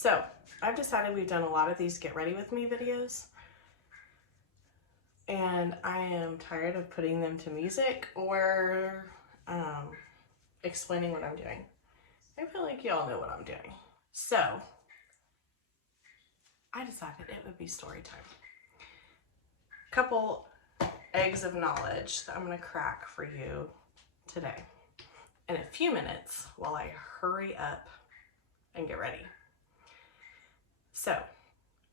So I've decided we've done a lot of these get ready with me videos, and I am tired of putting them to music or explaining what I'm doing. I feel like y'all know what I'm doing. So I decided it would be story time. Couple eggs of knowledge that I'm going to crack for you today in a few minutes while I hurry up and get ready. So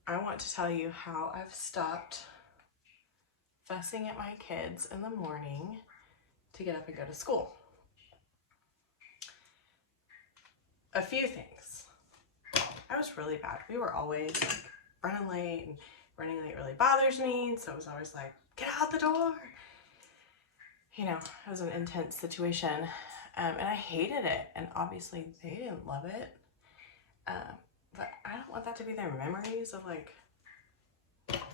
I want to tell you how I've stopped fussing at my kids in the morning to get up and go to school. A few things. I was really bad. We were always like running late, and running late really bothers me, so it was always like, get out the door. You know, it was an intense situation, and I hated it, and obviously they didn't love it, but I don't want that to be their memories of like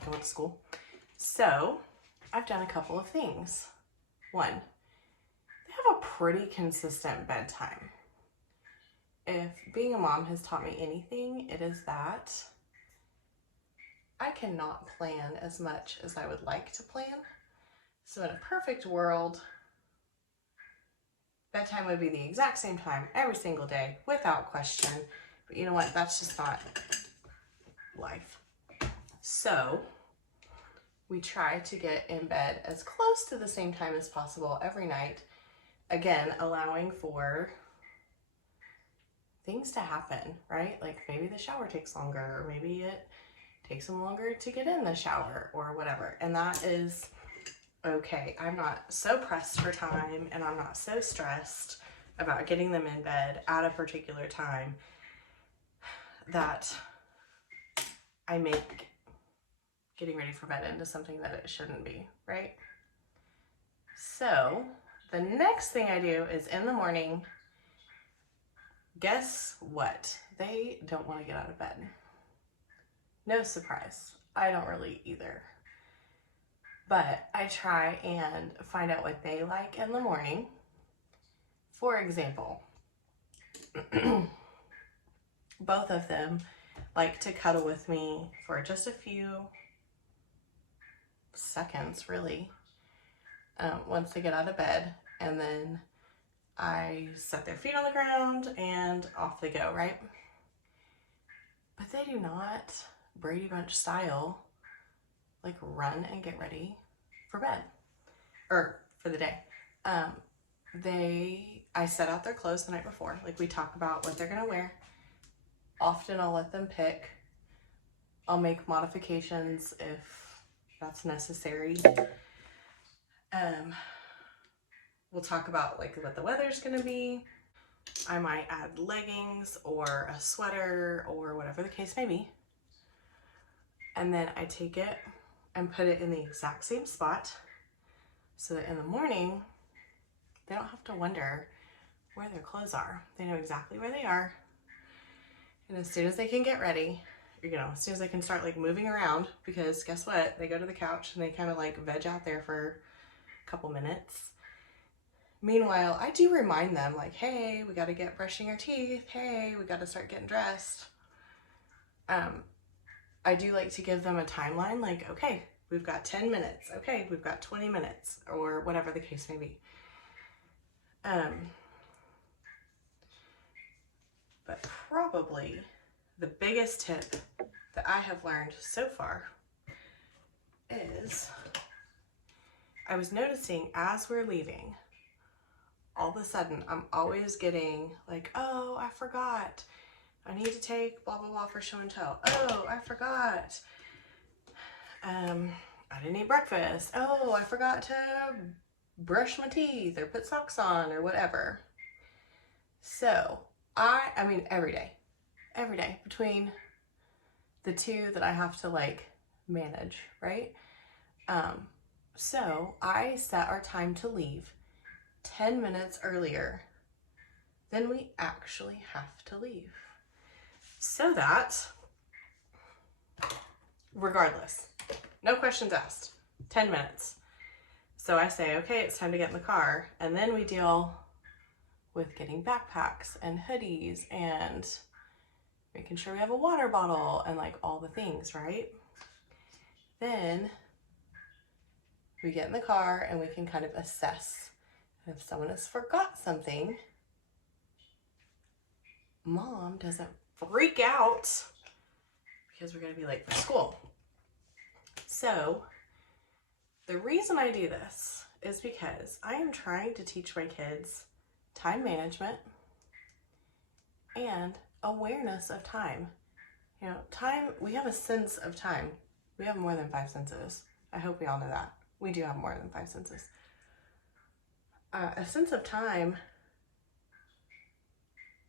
going to school. So I've done a couple of things. One, they have a pretty consistent bedtime. If being a mom has taught me anything, it is that I cannot plan as much as I would like to plan. So in a perfect world, bedtime would be the exact same time every single day without question. But you know what? That's just not life. So we try to get in bed as close to the same time as possible every night. Again, allowing for things to happen, right? Like maybe the shower takes longer, or maybe it takes them longer to get in the shower or whatever. And that is okay. I'm not so pressed for time, and I'm not so stressed about getting them in bed at a particular time that I make getting ready for bed into something that it shouldn't be, right? So the next thing I do is in the morning, guess what? They don't want to get out of bed. No surprise. I don't really either. But I try and find out what they like in the morning. For example, both of them like to cuddle with me for just a few seconds, really, once they get out of bed. And then I set their feet on the ground and off they go, right? But they do not Brady Bunch style like run and get ready for bed or for the day. I set out their clothes the night before. Like we talk about what they're gonna wear. Often I'll let them pick. I'll make modifications if that's necessary. We'll talk about like what the weather's gonna be. I might add leggings or a sweater or whatever the case may be. And then I take it and put it in the exact same spot so that in the morning, they don't have to wonder where their clothes are. They know exactly where they are. And as soon as they can get ready, you know, as soon as they can start like moving around, because guess what? They go to the couch and they kind of like veg out there for a couple minutes. Meanwhile, I do remind them like, hey, we got to get brushing our teeth. Hey, we got to start getting dressed. I do like to give them a timeline, like, okay, we've got 10 minutes. Okay, we've got 20 minutes, or whatever the case may be. But probably the biggest tip that I have learned so far is I was noticing as we're leaving, all of a sudden, I'm always getting like, oh, I forgot. I need to take blah, blah, blah for show and tell. Oh, I forgot. I didn't eat breakfast. Oh, I forgot to brush my teeth or put socks on or whatever. So I mean, every day between the two that I have to like manage, right? So I set our time to leave 10 minutes earlier than we actually have to leave. So that, regardless, no questions asked, 10 minutes. So I say, okay, it's time to get in the car. And then we deal with getting backpacks and hoodies and making sure we have a water bottle and like all the things, right? Then we get in the car and we can kind of assess. And if someone has forgot something, Mom doesn't freak out because we're going to be late for school. So the reason I do this is because I am trying to teach my kids time management and awareness of time. You know, time, we have a sense of time. We have more than 5 senses. I hope we all know that. We do have more than 5 senses. A sense of time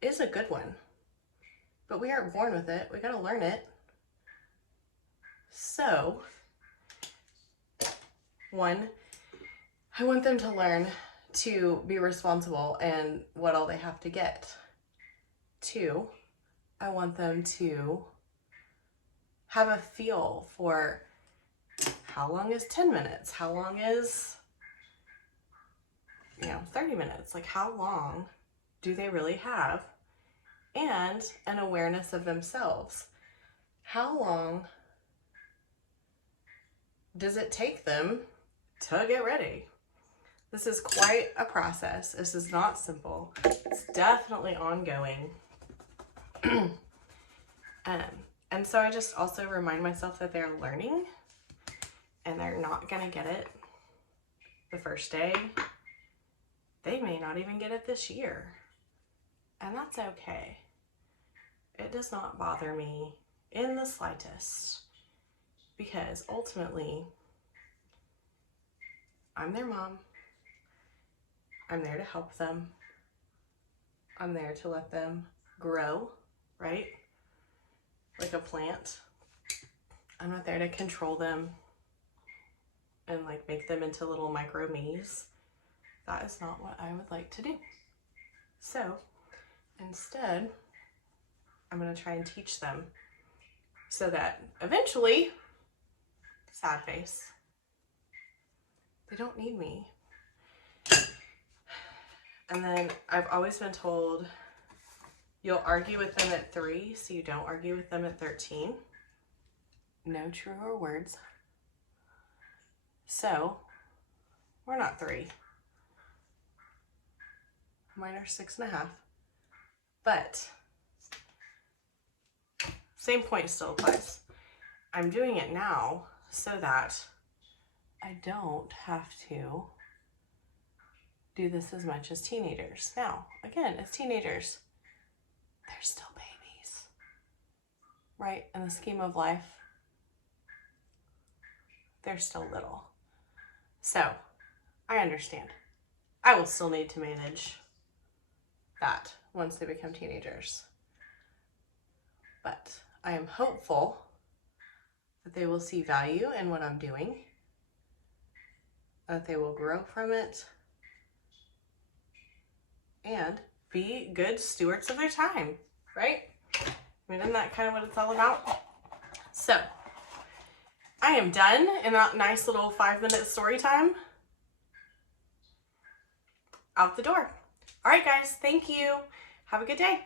is a good one, but we aren't born with it. We gotta learn it. So, 1, I want them to learn to be responsible and what all they have to get. 2, I want them to have a feel for how long is 10 minutes? How long is, 30 minutes? Like, how long do they really have? And an awareness of themselves. How long does it take them to get ready? This is quite a process. This is not simple. It's definitely ongoing. And so I just also remind myself that they're learning and they're not gonna get it the first day. They may not even get it this year. And that's okay. It does not bother me in the slightest, because ultimately, I'm their mom. I'm there to help them. I'm there to let them grow, right? Like a plant. I'm not there to control them and like make them into little micro me's. That is not what I would like to do. So instead, I'm going to try and teach them so that eventually, sad face, they don't need me. And then I've always been told you'll argue with them at 3, so you don't argue with them at 13. No truer words. So, we're not 3. Mine are 6.5. But, same point still applies. I'm doing it now so that I don't have to do this as much as teenagers. Now, again, as teenagers, they're still babies, right? In the scheme of life, they're still little. So, I understand. I will still need to manage that once they become teenagers. But I am hopeful that they will see value in what I'm doing, that they will grow from it, and be good stewards of their time, right? I mean, isn't that kind of what it's all about? So, I am done in that nice little 5-minute story time. Out the door. All right, guys, thank you. Have a good day.